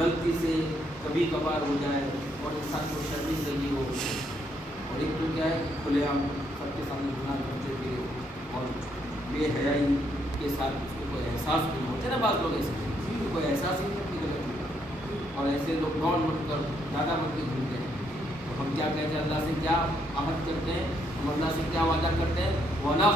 गलती से कभी कभार हो जाए और इंसान को शर्मिंदगी हो, और एक तो क्या है खुलेआम सबके सामने गुनाह करते हुए और बेहयाई के साथ उसको कोई एहसास नहीं होता ना। बात लोग ऐसे कोई एहसास नहीं करती गलती, और ऐसे लोग नॉन मत कर ज़्यादा मत के घूमते हैं। तो हम क्या कहते हैं, अल्लाह से क्या अहद करते हैं, हम अल्लाह से क्या वादा करते हैं, वला